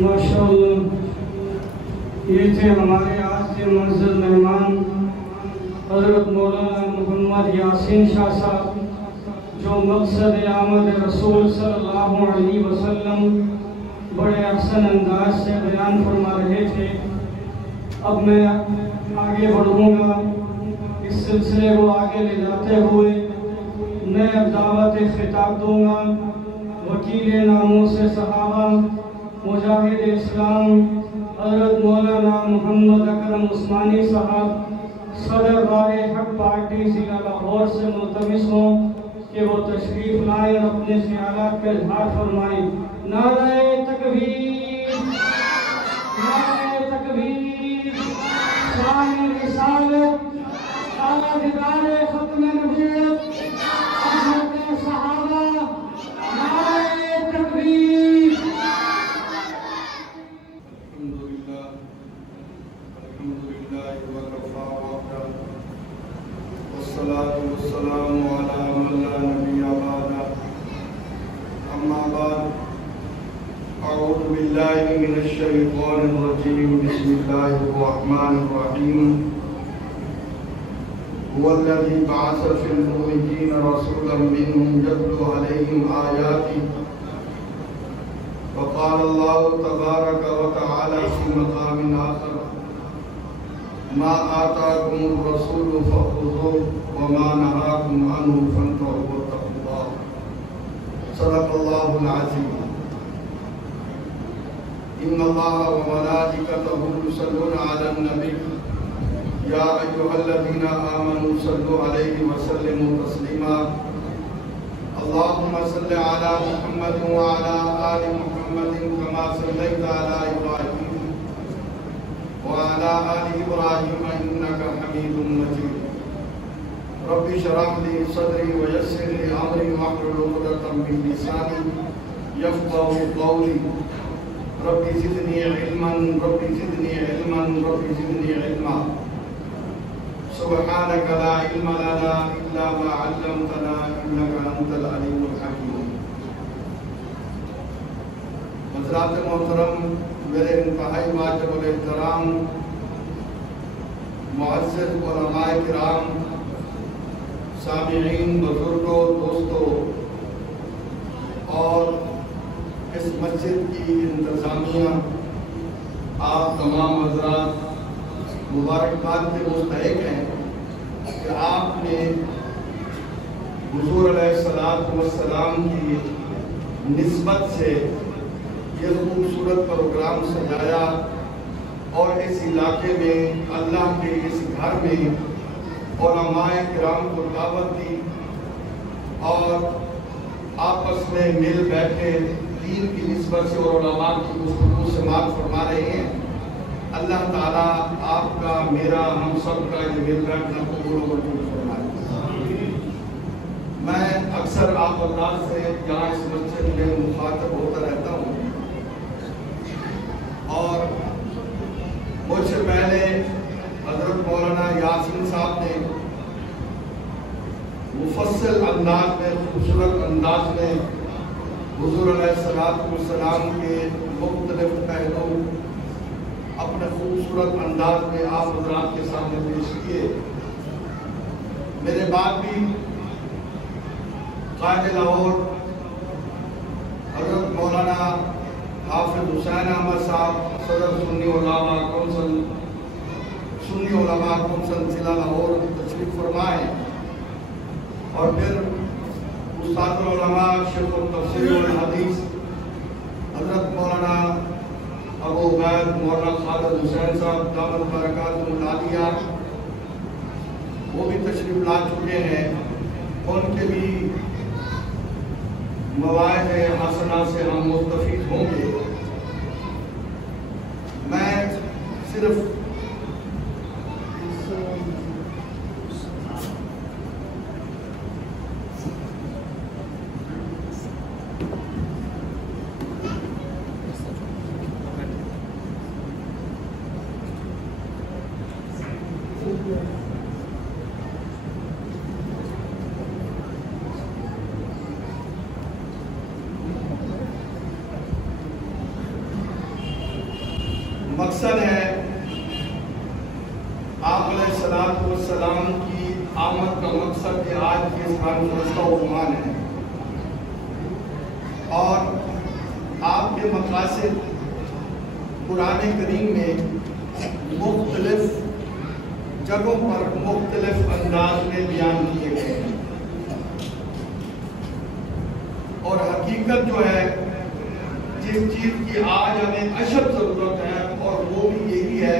ماشاءاللہ، یہ تھے ہمارے آج کے معزز مہمان حضرت مولانا محمد یاسین شاہ صاحب، جو مقصد آمد رسول صلی اللہ علیہ وسلم بڑے احسن انداز سے بیان فرما رہے تھے۔ اب میں آگے بڑھوں گا، اس سلسلے کو آگے لے جاتے ہوئے میں اب دعوت خطاب دوں گا وکیل ناموس صحابہ مجاہد اسلام حضرت مولانا محمد اکرم عثمانی صاحب، صدر راہ حق پارٹی ضلع لاہور سے ملتمس ہوں کہ وہ تشریف لائیں اور اپنے خیالات کا اظہار فرمائیں۔ نعرہ تکبیر، نعرہ تکبیر، شان رسالت، اعلیٰ دیدار ختم نبوت، عظمت صحابہ، نعرہ تکبیر۔ الحمدللہ وکفا وحدہ والصلاة والسلام علی من لا نبی بعدہ، اما بعد، اعوذ باللہ من الشیطان الرجیم، بسم اللہ الرحمن الرحیم۔ هو الذي بعث في الأميين رسولا منهم يتلو عليهم آياته، وقال الله تبارك وتعالى في مقام آخر: ما آتاكم الرسول فخذوه وما نهاكم عنه فانتهوا واتقوا الله۔ صدق الله العظيم۔ إن الله وملائكته يصلون على النبي يا أيها الذين آمنوا صلوا عليه وسلموا تسليما۔ اللهم صل على محمد وعلى آل محمد كما صليت على إبراهيم وعلى آل إبراهيم إنك حميد مجيد۔ رب اشرح لي صدري ويسر لي أمري واحلل عقدة من لساني يفقهوا قولي۔ رب زدني علما، رب زدني علما، رب زدني علما۔ سبحانك لا علم لنا إلا ما علمتنا إنك أنت العليم الحكيم۔ حضرات محترم، میرے انتہائی واجب الاحترام معزز علماء کرام، سامعین، بزرگوں، دوستوں اور اس مسجد کی انتظامیہ، آپ تمام حضرات مبارکباد کے مستحق ہیں کہ آپ نے حضور علیہ السلام کی نسبت سے یہ خوبصورت پروگرام سجایا اور اس علاقے میں اللہ کے اس گھر میں علماء کرام کو دعوت دی اور آپس میں مل بیٹھے دین کی نسبت سے اور علماء کی گفتگو سماعت فرما رہے ہیں۔ اللہ تعالیٰ آپ کا، میرا، ہم سب کا یہ مل بیٹھنا قبول و منظور فرمائے۔ میں اکثر آپ اللہ سے یہاں اس مسجد میں مخاطب ہوتا رہتا ہوں اور مجھ سے پہلے حضرت مولانا یاسین صاحب نے مفصل انداز میں، خوبصورت انداز میں حضور علیہ السلام کے مختلف پہلو اپنے خوبصورت انداز میں آپ حضرات کے سامنے پیش کیے۔ میرے بعد بھی قائد لاہور حضرت مولانا حافظ حسین احمد صاحب، صدر سنی علماء کونسل ضلع لاہور تشریف فرمائے، اور پھر استاد العلماء شیخ التفسیر والحدیث حضرت مولانا ابو عبید مولانا خالد حسین صاحب دامت برکاتہ العالیہ، وہ بھی تشریف لا چکے ہیں۔ ان کے بھی مواعظ حسنہ سے ہم مستفید ہوں گے۔ میں صرف مقصد ہے آپ علیہ السلام کی آمد کا مقصد کہ آج کے اس کانفرنس کا عنوان ہے، اور آپ کے مقاصد قرآن کریم میں مختلف جگہوں پر مختلف انداز میں بیان کیے گئے ہیں، اور حقیقت جو ہے جس چیز کی آج ہمیں اشد ضرورت ہے، اور وہ بھی یہی ہے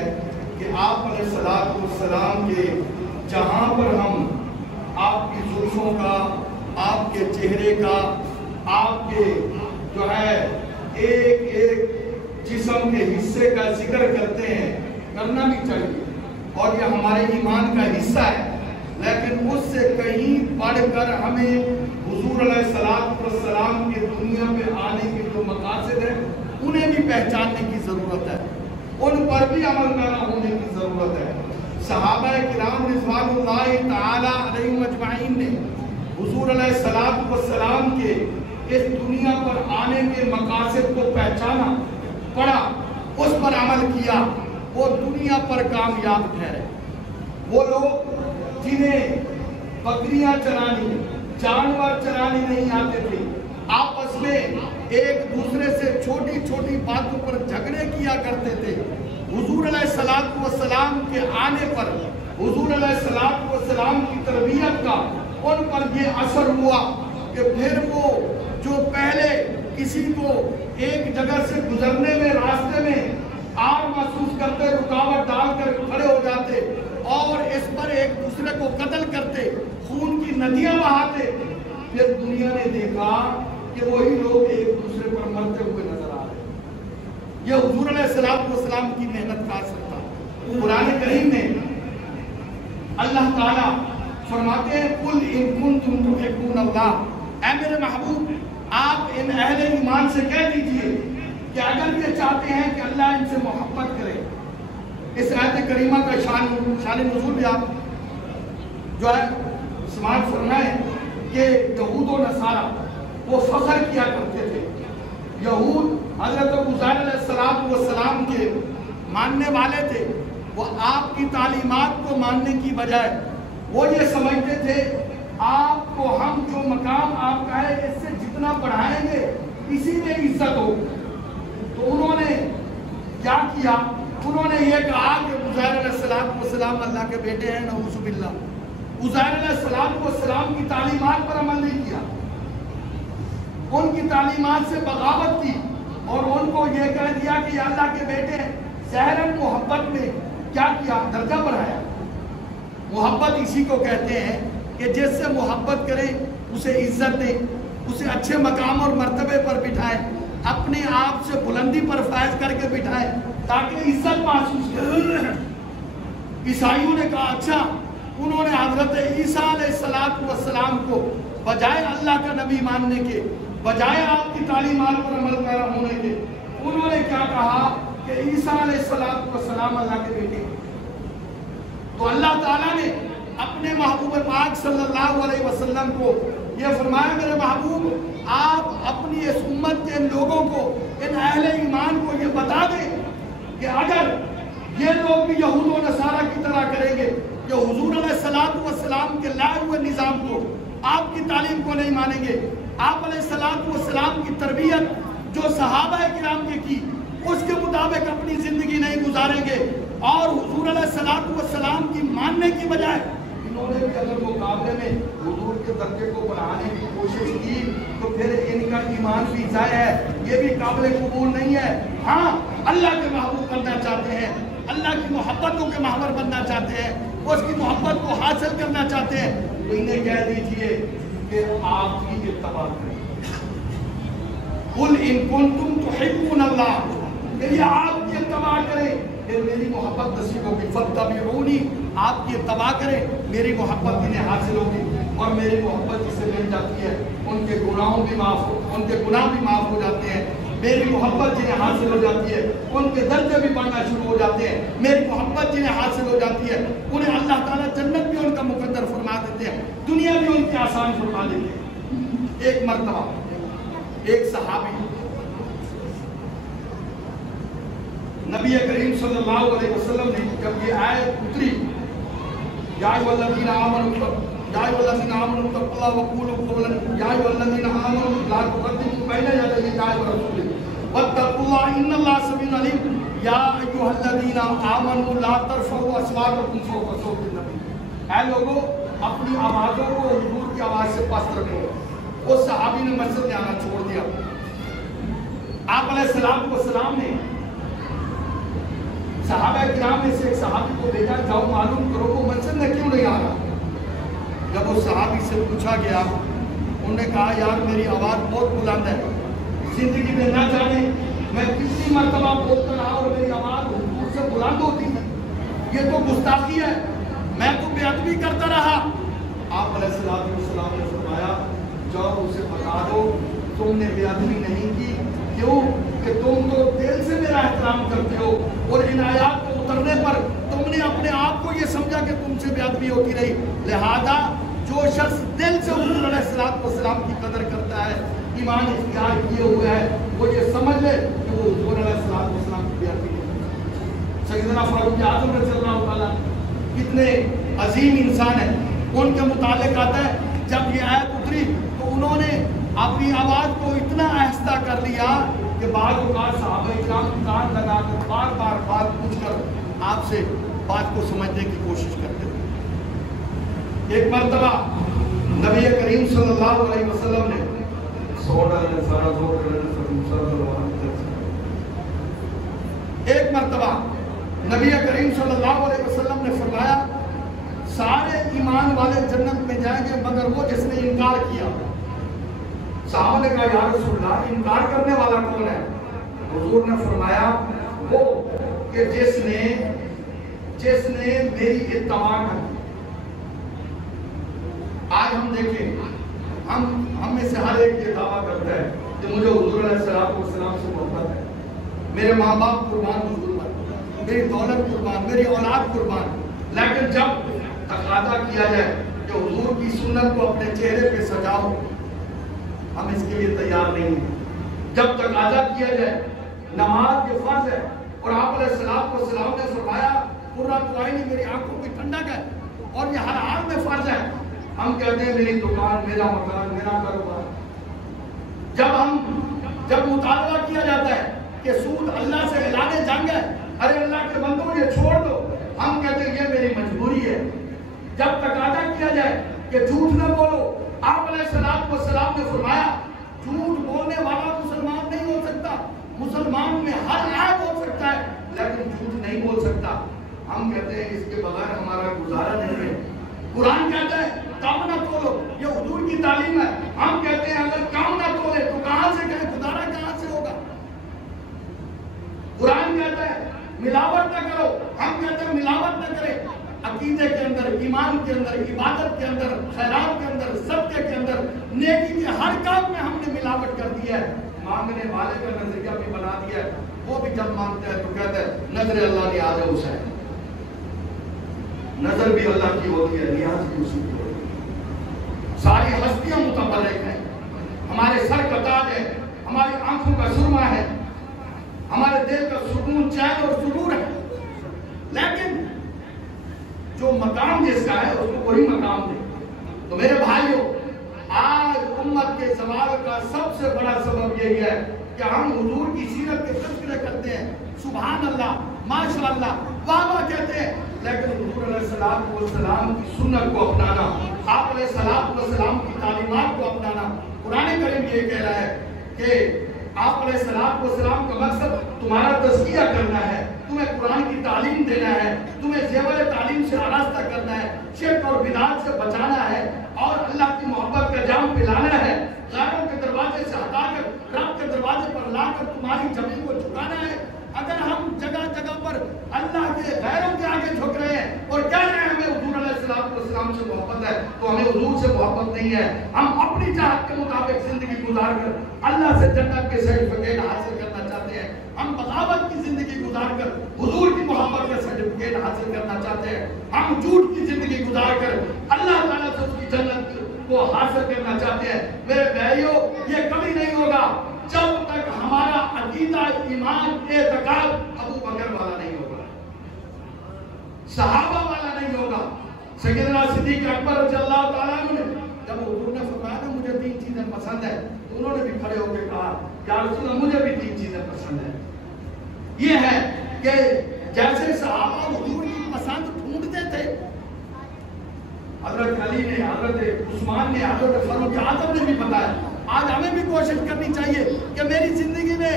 کہ آپ علیہ السلام کے جہاں پر ہم آپ کی زلفوں کا، آپ کے چہرے کا، آپ کے جو ہے ایک ایک جسم کے حصے کا ذکر کرتے ہیں، کرنا بھی چاہیے، اور یہ ہمارے ایمان کا حصہ ہے، لیکن اس سے کہیں بڑھ کر ہمیں حضور علیہ السلام کے دنیا پہ آنے کے جو مقاصد ہیں انہیں بھی پہچاننے کی ضرورت ہے، ان پر بھی عمل پیرا ہونے کی ضرورت ہے۔ صحابہ کرام رضوان اللہ تعالی علیہم اجمعین نے حضور علیہ السلام کے اس دنیا پر آنے کے مقاصد کو پہچانا، پڑھا، اس پر عمل کیا، وہ دنیا پر کامیاب ٹھہرے۔ وہ لوگ جنہیں بکریاں چرانی، جانور چرانے نہیں آتے تھے، آپس میں ایک دوسرے سے چھوٹی چھوٹی باتوں پر جھگڑے کیا کرتے تھے، حضور علیہ السلام کے آنے پر حضور علیہ السلام کی تربیت کا ان پر یہ اثر ہوا کہ پھر وہ جو پہلے کسی کو ایک جگہ سے گزرنے میں راستے میں آر محسوس کرتے، رکاوٹ ڈال کر کھڑے ہو جاتے اور اس پر ایک دوسرے کو قتل کرتے، خون کی ندیاں بہاتے، پھر دنیا نے دیکھا کہ وہی لوگ ایک دوسرے پر مرتے ہوئے نظر آ رہے ہیں۔ یہ حضور علیہ السلام کی محنت کا اثر تھا۔ قرآن کریم میں اللہ تعالیٰ فرماتے ہیں قُلْ إِن كُنتُمْ تُحِبُّونَ اللَّهَ، اے میرے محبوب آپ ان اہل ایمان سے کہہ دیجئے کہ اگر یہ چاہتے ہیں کہ اللہ ان سے محبت کرے۔ اس آیت کریمہ کا شان نزول بھی آپ جو ہے سماعت فرمائیں کہ یہود و نصارہ وہ فخر کیا کرتے تھے۔ یہود حضرت عزیر علیہ السلام کے ماننے والے تھے، وہ آپ کی تعلیمات کو ماننے کی بجائے وہ یہ سمجھتے تھے آپ کو ہم جو مقام آپ کا ہے اس سے جتنا بڑھائیں گے اسی میں عزت ہو۔ تو انہوں نے کیا کیا؟ انہوں نے یہ کہا کہ عزیر علیہ السلام اللہ کے بیٹے ہیں، نعوذ باللہ۔ عزیر علیہ السلام کی تعلیمات پر عمل نہیں کیا، ان کی تعلیمات سے بغاوت کی اور ان کو یہ کہہ دیا کہ یہ اللہ کے بیٹے ہیں۔ ظاہراً محبت میں کیا کیا؟ درجہ بڑھایا۔ محبت اسی کو کہتے ہیں کہ جس سے محبت کریں اسے عزت دیں، اسے اچھے مقام اور مرتبے پر بٹھائیں، اپنے آپ سے بلندی پر فائز کر کے بٹھائیں تاکہ عزت محسوس کریں۔ عیسائیوں نے کہا اچھا، انہوں نے حضرت عیسیٰ علیہ السلام کو بجائے اللہ کا نبی ماننے کے، بجائے آپ کی تعلیمات پر عمل پیرا ہونے کے، انہوں نے کیا کہا کہ عیسیٰ علیہ السلام اللہ کے بیٹے ہیں۔ تو اللہ تعالیٰ نے اپنے محبوب پاک صلی اللہ علیہ وسلم کو یہ فرمایا میرے محبوب آپ اپنی اس امت کے ان لوگوں کو، ان اہل ایمان کو یہ بتا دیں کہ اگر یہ لوگ بھی یہود و نصارہ کی طرح کریں گے کہ حضور علیہ السلام کے لائے ہوئے نظام کو، آپ کی تعلیم کو نہیں مانیں گے، آپ علیہ السلام کی تربیت جو صحابہ کرام کی اس کے مطابق اپنی زندگی نہیں گزاریں گے اور حضور علیہ السلام کی ماننے کی بجائے انہوں نے بھی اگر مقابلے میں حضور کے درجے کو بڑھانے کی کوشش کی تو پھر ان کا ایمان بھی ضائع ہے، یہ بھی قابل قبول نہیں ہے۔ ہاں اللہ کے محبوب بننا چاہتے ہیں، اللہ کی محبتوں کے محور بننا چاہتے ہیں، اس کی محبت کو حاصل کرنا چاہتے ہیں تو انہیں کہہ دیجئے کہ آپ کی اتباع کریں۔ قُلْ إِن كُنتُمْ تُحِبُّونَ اللَّهَ، کہ یہ آپ کی اتباع کریں پھر میری محبت نصیب ہوگی۔ فَاتَّبِعُونِی، آپ کی اتباع کریں میری محبت انہیں حاصل ہوگی، اور میری محبت جس سے مل جاتی ہے ان کے گناہ بھی معاف ہو جاتے ہیں۔ میری محبت جنہیں حاصل ہو جاتی ہے ان کے درجے بھی بڑھنا شروع ہو جاتے ہیں۔ میری محبت جنہیں حاصل ہو جاتی ہے انہیں اللہ تعالیٰ جنت بھی ان کا مقدر فرما دیتے ہیں، دنیا بھی ان کی آسان فرما دیتے ہیں۔ ایک مرتبہ ایک صحابی نبی کریم صلی اللہ علیہ وسلم نے جب یہ آیت اتری یا ایھا الذین آمنوا اتقوا اللہ وقولوا قولا یا ایھا الذین آمنوا لا تقدموا بین یدی اللہ ورسولہ واتقوا اللہ ان اللہ سمیع علیم یا ایھا الذین آمنوا لا ترفعوا اصواتکم فوق صوت النبی، اے لوگوں اپنی آوازوں کو حضور کی آواز سے پست رکھو۔ وہ صحابی نے مسجد میں آنا چھوڑ دیا، آپ علیہ السلام نے صحابہ کرام میں سے ایک صحابی کو بھیجا، جاؤ معلوم کرو وہ مسجد میں کیوں نہیں آ رہا۔ جب وہ صحابی سے پوچھا گیا، انہوں نے کہا یار میری آواز بہت بلند ہے، زندگی میں نہ جانے میں کتنی مرتبہ بولتا رہا اور میری آواز حضور سے بلند ہوتی ہے، یہ تو گستاخی ہے، میں تو بے ادبی کرتا رہا۔ آپ علیہ السلام نے فرمایا جاؤ اسے بتا دو تم نے بے ادبی نہیں کی، کیوں کہ تم تو دل سے میرا احترام کرتے ہو، اور ان آیات کو اترنے پر تم نے اپنے آپ کو یہ سمجھا کہ تم سے بے ادبی ہوتی رہی، لہذا جو شخص دل سے حضور علیہ السلام کی قدر کرتا ہے، ایمان اختیار کیے ہوئے ہے، وہ یہ سمجھ لے کہ وہ حضور علیہ السلام کی بے ادبی نہیں۔ سیدنا فاروق اعظم رضی اللہ تعالیٰ کتنے عظیم انسان ہیں، ان کے متعلق آتا ہے جب یہ آیت اتری تو انہوں نے اپنی آواز کو اتنا آہستہ کر لیا کہ بعض اوقات صحابہ کرام کان لگا کر بار بار بات پوچھ کر آپ سے بات کو سمجھنے کی کوشش کرتے تھے۔ ایک مرتبہ نبی کریم صلی اللہ علیہ وسلم نے ایک مرتبہ نبی کریم صلی اللہ علیہ وسلم نے فرمایا سارے ایمان والے جنت میں جائیں گے مگر وہ جس نے انکار کیا۔ صحابہ نے کہا یا رسول اللہ انکار کرنے والا کون ہے؟ حضور نے فرمایا وہ کہ جس نے میری اتباع کی۔ آج ہم دیکھیں ہم میں سے ہر ایک یہ دعویٰ کرتا ہے کہ مجھے حضور علیہ السلام سے محبت ہے، میرے ماں باپ قربان حضور پر، میری دولت قربان، میری اولاد قربان، لیکن جب تقاضا کیا جائے کہ حضور کی سنت کو اپنے چہرے پہ سجاؤ، ہم اس کے لیے تیار نہیں ہیں۔ جب تقاضا کیا جائے نماز کے فرض ہے اور آپ علیہ السلام نے فرمایا قرۃ عینی میری آنکھوں کی ٹھنڈک ہے اور یہ ہر حال میں فرض ہے، ہم کہتے ہیں میری دکان، میرا مکان، میرا کاروبار۔ جب مطالبہ کیا جاتا ہے کہ سود اللہ سے اعلان جنگ ہے، ارے اللہ کے بندوں یہ چھوڑ دو، ہم کہتے ہیں یہ میری مجبوری ہے۔ جب تقاضا کیا جائے کہ جھوٹ نہ بولو، آپ علیہ السلام نے فرمایا جھوٹ بولنے والا مسلمان نہیں ہو سکتا، مسلمان میں ہر عیب ہو سکتا ہے لیکن جھوٹ نہیں بول سکتا۔ ہم کہتے ہیں اس کے بغیر ہمارا گزارا نہیں ہے۔ قرآن کہتا ہے کام نہ تولو، یہ حضور کی تعلیم ہے، ہم کہتے ہیں اگر کام نہ تولے تو کہاں سے کرے، گزارا کہاں سے ہوگا؟ قرآن کہتا ہے ملاوٹ نہ کرو، ہم کہتے ہیں ملاوٹ نہ کرے۔ عقیدے کے اندر، ایمان کے اندر، عبادت کے اندر، خیرات کے اندر، صدقے کے اندر، نیکی کے ہر کام میں ہم نے ملاوٹ کر دی ہے۔ مانگنے والے کا نظریہ بھی بنا دیا ہے، وہ بھی جب مانگتا ہے تو کہتا ہے نظر اللہ نیاز ہے اسے، نظر بھی اللہ کی ہوتی ہے، نیاز بھی اسی کی ہوتی ہے۔ ساری ہستیاں متبرک ہیں، ہمارے سر کا تاج ہے، ہماری آنکھوں کا سرما ہے، ہمارے دل کا سکون، چین اور سرور ہے، لیکن جو مقام جس کا ہے اس کو وہی مقام دے۔ تو میرے بھائیوں، آج امت کے زوال کا سب سے بڑا سبب یہی ہے کہ ہم حضور کی سیرت کے تذکرے کرتے ہیں، سبحان اللہ، ماشاءاللہ، واہ واہ کہتے ہیں، لیکن حضور علیہ السلام کی سنت کو اپنانا، آپ علیہ السلام کی تعلیمات کو اپنانا، قرآن کریم یہ کہہ رہا ہے کہ آپ علیہ السلام کا مقصد تمہارا تزکیہ کرنا ہے، تمہیں قرآن کی تعلیم دینا ہے، تمہیں زیور تعلیم سے آراستہ کرنا ہے، شرک اور بدعات سے بچانا ہے اور اللہ کی محبت کا جام پلانا ہے، غیروں کے دروازے سے ہٹا کر رب کے دروازے پر لا کر تمہاری زمین کو جھکانا ہے۔ اگر ہم جگہ جگہ پر اللہ کے غیروں کے آگے جھک رہے ہیں اور کہہ رہے ہیں ہمیں حضور علیہ السلام سے محبت ہے، تو ہمیں حضور سے محبت نہیں ہے۔ ہم اپنی چاہت کے مطابق زندگی گزار کر اللہ سے جنت کے سرٹیفکیٹ حاصل کرنا چاہتے ہیں، ہم بغاوت کی زندگی گزار کر حضور کی محبت کا سرٹیفکیٹ حاصل کرنا چاہتے ہیں، ہم جھوٹ کی زندگی گزار کر اللہ تعالیٰ سے اس کی جنت کو حاصل کرنا چاہتے ہیں۔ میرے بھائیوں، یہ کبھی نہیں ہوگا جب تک ہمارا عقیدہ ایمان اعتقاد ابو بکر والا نہیں ہوگا، صحابہ والا نہیں ہوگا۔ سیدنا صدیق اکبر رضی اللہ تعالیٰ عنہ نے جب حضور نے فرمایا نا مجھے 3 چیزیں پسند ہے، تو انہوں نے بھی کھڑے ہو کے کہا یا رسول اللہ مجھے بھی 3 چیزیں پسند ہے۔ یہ ہے کہ جیسے صحابہ حضور کی پسند ڈھونڈتے تھے، حضرت علی نے، حضرت عثمان نے، حضرت فاروق اعظم نے بھی بتایا، آج ہمیں بھی کوشش کرنی چاہیے کہ میری زندگی میں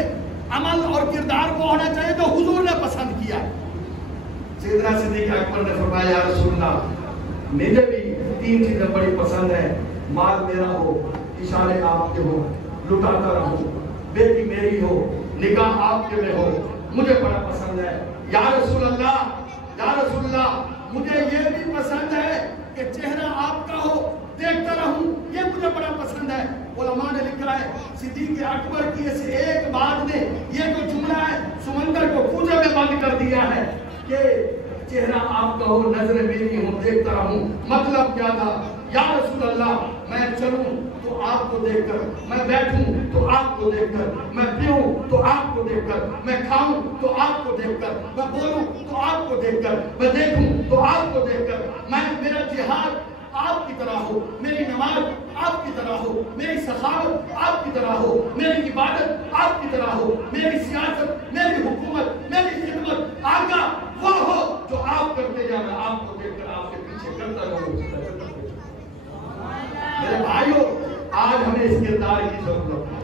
عمل اور کردار وہ ہونا چاہیے جو حضور نے پسند کیا۔ سیدنا صدیق اکبر نے فرمایا یا رسول اللہ مجھے بھی 3 چیزیں بڑی پسند ہیں، مال میرا ہو، اشارے آپ کے ہو، لٹاتا رہوں، بیٹی میری ہو، نکاح آپ کے میں ہو، مجھے بڑا پسند ہے۔ یا رسول اللہ مجھے یہ بھی پسند ہے کہ چہرہ آپ کا ہو، دیکھتا رہوں، یہ مجھے بڑا پسند ہے۔ علماء نے لکھا ہے صدیق اکبر کی اس ایک بات نے یہ جو جملہ ہے سمندر کو کوزے میں بند کر دیا ہے کہ چہرہ آپ کا ہو، نظر میری ہو، دیکھتا رہوں۔ مطلب کیا تھا؟ یا رسول اللہ میں چلوں تو آپ کو دیکھ کر، میں بیٹھوں تو آپ کو دیکھ کر، میں پیوں تو آپ کو دیکھ کر، میں کھاؤں تو آپ کو دیکھ کر، میں بولوں تو آپ کو دیکھ کر، میں دیکھوں تو آپ کو دیکھ کر، میرا جہاد آپ کی طرح ہو، میری نماز آپ کی طرح ہو، میری سخاوت آپ کی طرح ہو، میری عبادت آپ کی طرح ہو، میری سیاست، میری حکومت، میری خدمت آقا وہ ہو جو آپ کرتے جا رہا، آپ کو دیکھ کر آپ کے پیچھے کرتا رہو۔ میرے بھائیو آج ہمیں اس کردار کی ضرورت ہے۔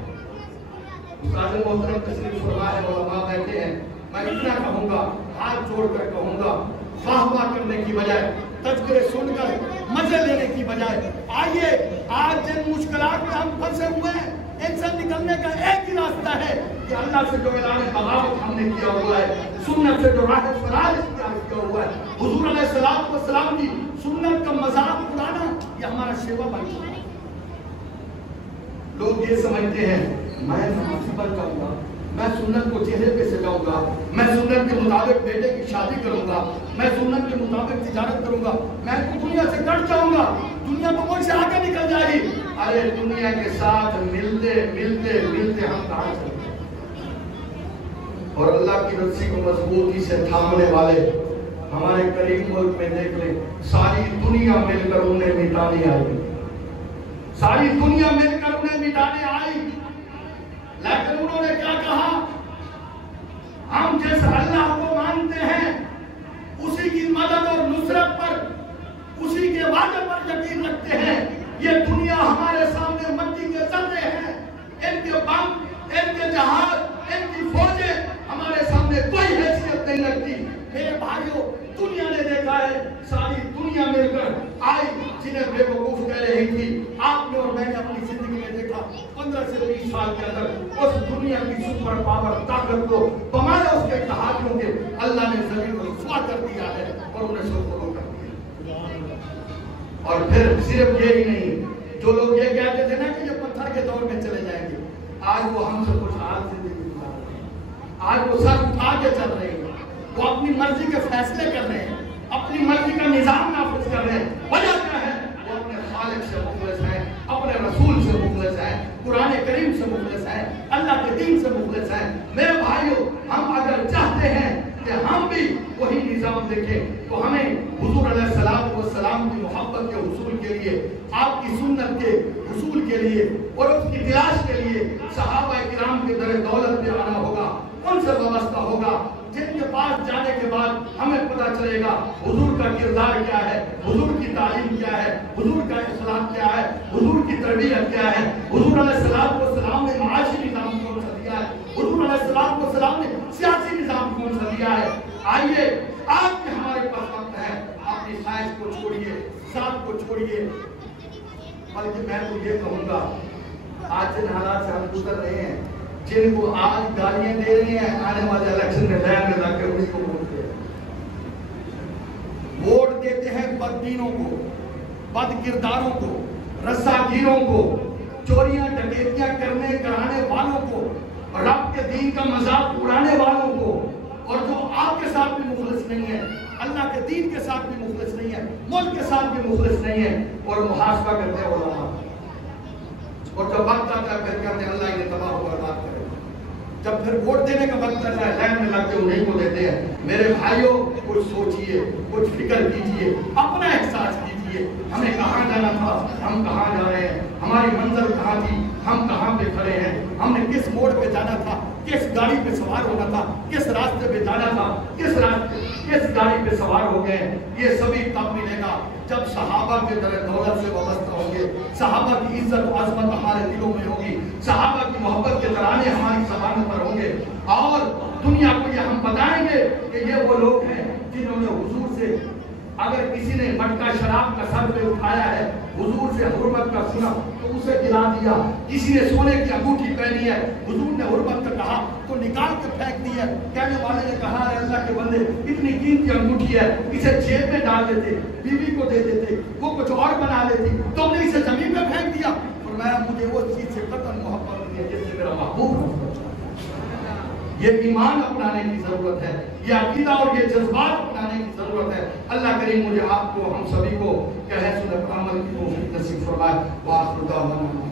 استاد محترم تشریف فرما ہے، علماء بیٹھے ہیں، میں اتنا کہوں گا، ہاتھ جوڑ کر کہوں گا، واہ واہ کرنے کی بجائے، تذکرے سن کر مزے لینے کی بجائے، آئیے آج جن مشکلات میں ہم پھنسے ہوئے ہیں ان سے نکلنے کا ایک ہی راستہ ہے کہ اللہ سے جو اعلان بغاوت ہم نے کیا ہوا ہے، سنت سے جو راہ فراز اختیار کیا ہوا ہے، حضور علیہ السلام کی سنت کا مذاق اڑانا یہ ہمارا شیوا بن چکا ہے۔ لوگ یہ سمجھتے ہیں میں نمازی بن جاؤں گا، میں سنت کو چہرے پہ سجاؤں گا، میں سنت کے مطابق بیٹے کی شادی کروں گا، میں سنت کے مطابق تجارت کروں گا، میں دنیا سے کٹ جاؤں گا، دنیا تو مجھ سے آگے نکل جائے گی۔ ارے دنیا کے ساتھ ملتے ملتے ملتے ہم کہاں چلتے ہیں؟ اور اللہ کی رسی کو مضبوطی سے تھامنے والے ہمارے قریب ملک میں دیکھ لیں، ساری دنیا مل کر انہیں مٹانے آئی، ساری دنیا مل کر انہیں مٹانے آئی، لیکن انہوں نے کیا کہا؟ ہم جس اللہ کو مانتے ہیں اسی کی مدد اور نصرت پر، اسی کے وعدے پر یقین رکھتے ہیں۔ یہ دنیا ہمارے سامنے مٹی کے ذرے ہیں، ان کے بم، ان کے جہاز، ان کی فوجیں ہمارے سامنے کوئی حیثیت نہیں رکھتی۔ میرے بھائیوں دنیا نے دیکھا ہے، ساری دنیا مل کر آئی جنہیں بے وقوف کہہ رہی تھی، آپ نے اور میں نے اپنی زندگی میں دیکھا 15 سے 20 سال کے اندر اس دنیا کی سپر پاور طاقت کو بمانا اس کے اتحادیوں کے اللہ نے زمین کو رسوا کر دیا ہے اور انہیں سرخرو کر دیا۔ اور پھر صرف یہی نہیں، جو لوگ یہ کہتے تھے نا کہ یہ پتھر کے دور میں چلے جائیں گے، آج وہ ہم سے خوشحال زندگی گزار رہے ہیں، آج وہ سر اٹھا کے چل رہے ہیں، وہ اپنی مرضی کے فیصلے کر رہے ہیں، اپنی مرضی کا نظام نافذ کر رہے ہیں۔ وجہ کیا ہے؟ وہ اپنے خالق سے مخلص ہیں، اپنے رسول سے مخلص ہیں، قرآن کریم سے مخلص ہیں، اللہ کے دین سے مخلص ہیں۔ میرے بھائیو ہم اگر چاہتے ہیں کہ ہم بھی وہی نظام دیکھیں تو ہمیں حضور علیہ السلام کی محبت کے حصول کے لیے، آپ کی سنت کے حصول کے لیے اور اس کی تلاش کے لیے صحابہ کرام کے در دولت میں آنا ہوگا، ان سے وابستہ ہوگا، جن کے پاس جانے کے بعد ہمیں پتہ چلے گا حضور کا کردار کیا ہے، حضور کی تعلیم کیا ہے، حضور کا اخلاق کیا ہے، حضور کی تربیت کیا ہے، حضور علیہ السلام نے معاشی نظام کون سا دیا ہے، حضور علیہ السلام نے سیاسی نظام کون سا دیا ہے۔ آئیے آج کے ہمارے پاس وقت ہے، اپنی خواہش کو چھوڑیے، ذات کو چھوڑیے، بلکہ میں تو یہ کہوں گا آج جن حالات سے ہم گزر رہے ہیں، جن کو آج گالیاں دے رہے ہیں، آنے والے الیکشن میں ذہن میں رکھ کے انہیں کو ووٹ دے، ووٹ دیتے ہیں بددینوں کو، بد کرداروں کو، رساگیروں کو، چوریاں ڈکیتیاں کرانے والوں کو، رب کے دین کا مذاق اڑانے والوں کو، اور جو آپ کے ساتھ بھی مخلص نہیں ہے، اللہ کے دین کے ساتھ بھی مخلص نہیں ہے، ملک کے ساتھ بھی مخلص نہیں ہے، اور محاسبہ کرتے ہیں علماء، اور جب وقت آتا ہے پھر کہتے ہیں اللہ انہیں تباہ و برباد کرے۔ جب پھر ووٹ دینے کا وقت آتا ہے لائن میں لگ کے انہیں کو دیتے ہیں۔ میرے بھائیوں کچھ سوچئے، کچھ فکر کیجئے، اپنا احساس کیجئے، ہمیں کہاں جانا تھا، ہم کہاں جا رہے ہیں، ہماری منزل کہاں تھی، ہم کہاں پہ کھڑے ہیں، ہم نے کس موڑ پہ جانا تھا، کس گاڑی پہ سوار ہونا تھا، کس راستے پہ جانا تھا، کس گاڑی پہ سوار ہو گئے۔ یہ سبھی تب ملے گا جب صحابہ کے در دولت سے وابستہ ہوں گے، صحابہ کی عزت و عظمت ہمارے دلوں میں ہوگی، صحابہ کی محبت کے ترانے ہماری زبان پر ہوں گے، اور دنیا کو یہ ہم بتائیں گے کہ یہ وہ لوگ ہیں جنہوں نے حضور سے، اگر کسی نے مٹکا شراب کا سر پہ اٹھایا ہے، حضور سے حرمت کا سنا تو اسے گرا دیا، کسی نے سونے کی انگوٹھی پہنی ہے، حضور نے حرمت کا کہا تو نکال کے پھینک دی ہے۔ کہنے والے نے کہا ہے اللہ کے بندے اتنی قیمتی انگوٹھی ہے، اسے جیب میں ڈال دیتے، بیوی کو دے دیتے، وہ کچھ اور بنا لیتی، تم نے اسے زمین میں پھینک دیا۔ فرمایا مجھے وہ چیز سے قطعاً محبت نہیں ہے جس سے میرا محبوب ہے۔ یہ ایمان اپنانے کی ضرورت ہے، یہ عقیدہ اور یہ جذبات اپنانے کی ضرورت ہے۔ اللہ کریم مجھے آپ کو، ہم سبھی کو کہ ہے سنت عمل کی توفیق نصیب فرمائے۔ وآخر دعوانا